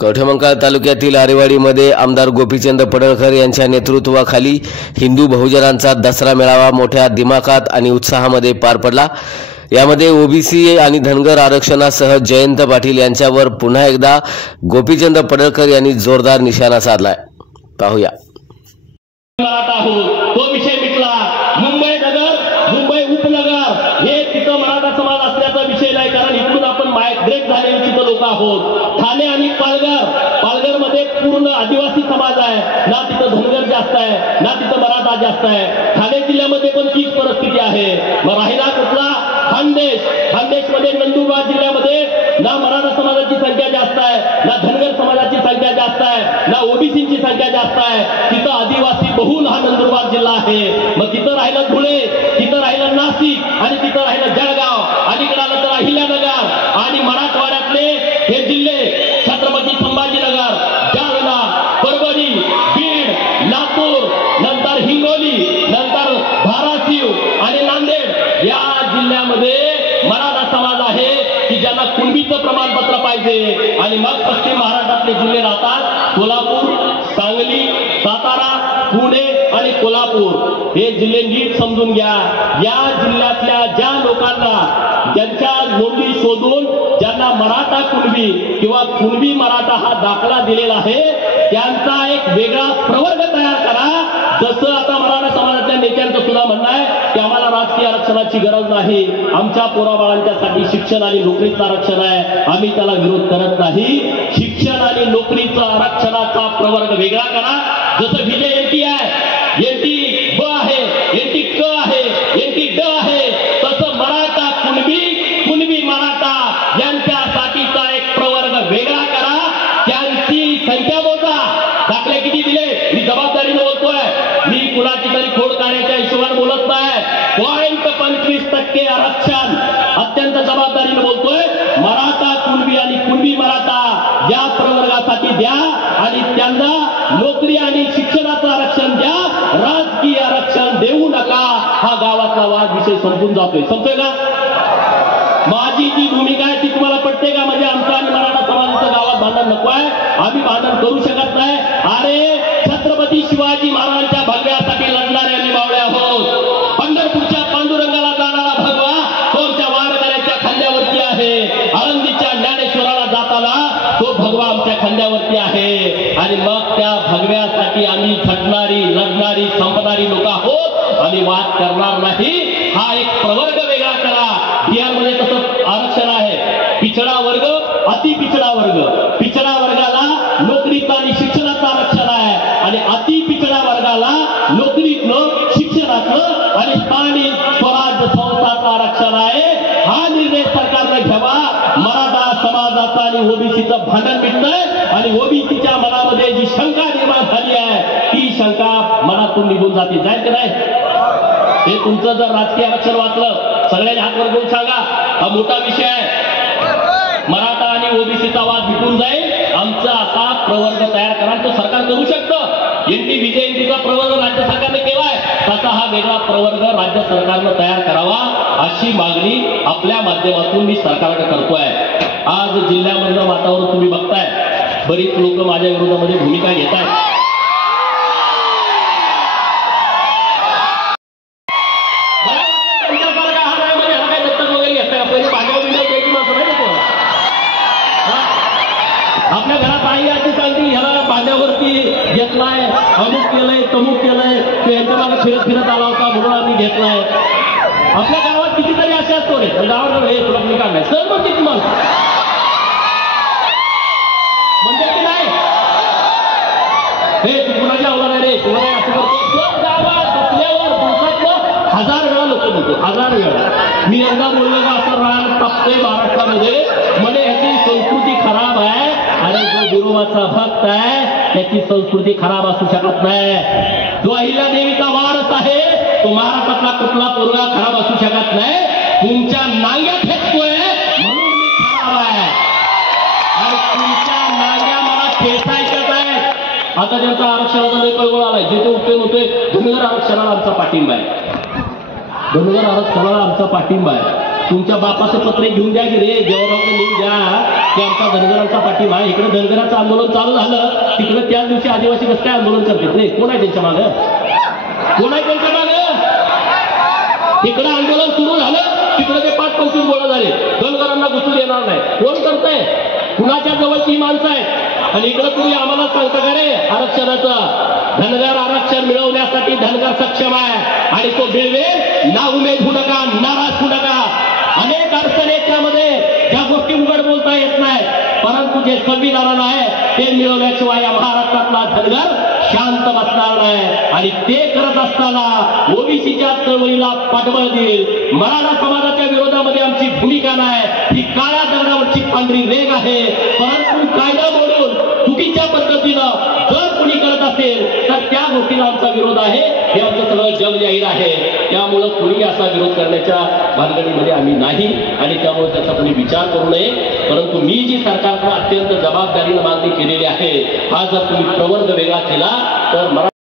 कवठेमंकाळ तालुक्यातील आरेवाडीमध्ये आमदार गोपीचंद पडळकर यांच्या नेतृत्वाखाली हिंदू बहुजनांचा दसरा मेळावा मोठ्या दिमाखात आणि उत्साहामध्ये पार पडला। यामध्ये ओबीसी आणि धनगर आरक्षणासह जयंत पाटील यांच्यावर पुन्हा एकदा गोपीचंद पडळकर यांनी जोरदार निशाणा साधलाय। पाहूया। तो विषय मिटला। मुंबई नगर, मुंबई उपनगर हे तिथं मराठा समाज असल्याचा विषय नाही, कारण इकडून आपण मायग्रेट झालेले तिथं लोक आहोत। ठाणे आणि पालघर मध्ये पूर्ण आदिवासी समाज आहे ना, तिथं धनगर जास्त आहे ना, तिथं मराठा जास्त आहे। ठाणे जिल्ह्यामध्ये पण तीच परिस्थिती आहे। मग राहिला कुठला खानदेश मध्ये नंदुरबार जिल्ह्यामध्ये ना मराठा समाजाची संख्या जास्त आहे, ना धनगर समाजाची संख्या जास्त आहे, ना ओबीसीची संख्या जास्त आहे। तिथं आदिवासी बहुल हा नंदुरबार जिल्हा आहे। मग तिथं राहिलं धुळे, तिथं राहिलं नाशिक आणि तिथं राहिलं जळगाव, अलीकडे आलं तर अहिल्यानगर आणि मराठवाड्यातले हे जिल्हे छत्रपती संभाजीनगर, जालना, परभणी, बीड, लातूर, नंतर हिंगोली, नंतर धाराशिव आणि नांदेड या जिल्ह्यामध्ये मराठा समाज आहे की ज्यांना कुणबीचं प्रमाणपत्र पाहिजे। आणि मग पश्चिम महाराष्ट्रातले जिल्हे राहतात सोलापूर, सांगली, सातारा, पुणे आणि कोल्हापूर। हे जिल्हे नीट समजून घ्या। या जिल्ह्यातल्या ज्या लोकांना ज्यांच्या नोंदी शोधून ज्यांना मराठा कुणबी किंवा कुणबी मराठा हा दाखला दिलेला आहे, त्यांचा एक वेगळा प्रवर्ग तयार करा। जसं आता मराठा समाजाच्या नेत्यांचं सुद्धा म्हणणं आहे की आम्हाला राजकीय आरक्षणाची गरज नाही, आमच्या पोराबाळांच्यासाठी शिक्षण आणि नोकरीचं आरक्षण आहे, आम्ही त्याला विरोध करत नाही। शिक्षण आणि नोकरीचं आरक्षणाचा प्रवर्ग वेगळा करा। जसं विजय एनटी आहे, एनटी ब आहे, एनटी क आहे, एनटी ड आहे, तसं मराठा कुणबी मराठा यांच्यासाठीचा एक प्रवर्ग वेगळा करा। त्यांची संख्या मोजा। दाखले किती दिले मी जबाबदारीने बोलतोय, मी कुणाची तरी खोड काढण्याच्या हिशोबाने बोलत नाही। 0.25% आरक्षण अत्यंत जबाबदारीने बोलतोय। मराठा कुणबी आणि कुणबी मराठा या प्रवर्गासाठी द्या आणि त्यांना नोकरी आणि शिक्षणाचं आरक्षण द्या, राजकीय आरक्षण देऊ नका। हा गावातला वाद विषय संपून जातोय। संपतोय का? माझी जी भूमिका आहे ती तुम्हाला पटते का? म्हणजे आमचं आणि मराठा समाजाचं गावात भांडण नको आहे, आम्ही भांडण करू शकत नाही। अरे छत्रपती शिवाजी महाराजांच्या भगव्यासाठी लढणारे आम्ही बावळे आहोत। पंढरपूरच्या पांडुरंगाला जाणारा भगवा तो आमच्या वारकऱ्याच्या खांद्यावरती आहे। आळंदीच्या ज्ञानेश्वराला जाताना तो भगवा आमच्या खांद्यावरती आहे। आणि मग त्या भगव्यासाठी आम्ही झटणारी, लढणारी, संपणारी लोक आहोत। आम्ही वाद करणार नाही। हा एक प्रवर्ग वेगळा करा। बिहारमध्ये तसं आरक्षण आहे, पिछडा वर्ग, अति पिछडा वर्ग। पिछडा वर्गाला नोकरीचं आणि शिक्षणाचं आरक्षण आहे आणि अति पिछडा वर्गाला नोकरीतलं, शिक्षणाचं आणि स्थानिक स्वराज्य संस्थाचं आरक्षण आहे। हा निर्णय सरकारने घ्यावा। मराठा समाजाचं आणि ओबीसीचं भांडण मिटलंय आणि ओबीसीच्या मनामध्ये जी शंका निर्माण झाली आहे ती शंका मनातून निघून जाते। जाईल की नाही? हे तुमचं जर राजकीय आरक्षण वाचलं, सगळ्यांनी हात वर करून सांगा, हा मोठा विषय आहे। मराठा आणि ओबीसीचा वाद मिटून जाईल। आमचा असा प्रवर्ग तयार करा, तो सरकार करू शकतं। एनटी विजय एनटीचा प्रवर्ग राज्य सरकारने केलाय, तसा हा वेगळा प्रवर्ग राज्य सरकारनं तयार करावा अशी मागणी आपल्या माध्यमातून मी सरकारकडे करतोय। आज जिल्ह्यामधलं वातावरण तुम्ही बघताय, बरीच लोक माझ्या विरोधामध्ये भूमिका घेत आहेत। आपल्या घरात आई आजी सांगते ह्याला बांध्यावरती घेतलाय, अमुक केलंय, तमुक केलंय, तो यांच्या मागे फिरत आला होता म्हणून आम्ही घेतलाय। आपल्या गावात कितीतरी अशा असतो रे, गावात हे तुला मी काय सर म्हणते तुम्हाला म्हणजे की नाही, हे तू कुणाच्या अवघड आहे रे, कुणा असं करतो। गावात बसल्यावर दिवसातलं 1000 वेळा लोक म्हणतो, 1000 वेळा। मी यंदा बोललो का असं रान तापतंय महाराष्ट्रामध्ये, म्हणे ह्याची संस्कृती खराब आहे। अरे जो बिरोबाचा भक्त आहे त्याची संस्कृती खराब असू शकत नाही। जो अहिल्या देवीचा वारस आहे तो महाराष्ट्रातला कुठला पोरगा खराब असू शकत नाही। तुमच्या नांग्या फेकतोय म्हणून मी खराब आहे आणि तुमच्या नांग्या मला खेचायच्याच आहे। आता ज्यांचा आरक्षणाचा लय कळवळ आलाय, जे ते उपयोग होतोय, धनगर आरक्षणाला आमचा पाठिंबा आहे, धनगर आरक्षणाला आमचा पाठिंबा आहे। तुमच्या बापाचं पत्र घेऊन द्या की रे देवरावकडे लिहून द्या की आमचा धनगरांचा पाठिंबा आहे. इकडे धनगराचं आंदोलन चालू झालं, तिकडे त्याच दिवशी आदिवासी कसं काय आंदोलन करतात रे? कोण आहे त्यांच्या मागं? कोण आहे त्यांच्या मागं? तिकडे आंदोलन सुरू झालं, तिकडे ते 5-25 गोळा झाले. धनगरांना घुसून येणार नाही. कोण करतंय? कुणाच्या जवळची माणसं आहेत? आणि इकडे तुम्ही आम्हाला सांगता का रे आरक्षणाचं? धनगर आरक्षण मिळवण्यासाठी धनगर सक्षम आहे आणि तो मिळवेल ना. उमेद होऊ नका, नाराज होऊ नका. अनेक अडचणी आहेत त्यामध्ये, ज्या गोष्टी उघड बोलता येत नाही, परंतु जे संविधानानं आहे ते मिळवल्याशिवाय या महाराष्ट्रातला धनगर शांत बसणार नाही. आणि ते करत असताना ओबीसीच्या चळवळीला पाठबळ देईल. मराठा समाजाच्या विरोधामध्ये आमची भूमिका नाही, ही काळ्या दगडावरची पांढरी रेघ आहे. परंतु कायदा मोडून चुकीच्या पद्धतीनं जर कुणी करत असेल तर त्या गोष्टीला आमचा विरोध आहे. हे आमचं सगळं जग जाहीर आहे. त्यामुळं कुणी असा विरोध करण्याच्या भानगडीमध्ये आम्ही नाही आणि त्यामुळे त्याचा कोणी विचार करू नये. परंतु मी जी सरकारकडे अत्यंत जबाबदारीनं मागणी केलेली आहे, हा जर तुम्ही प्रवर्ग वेगळा केला तर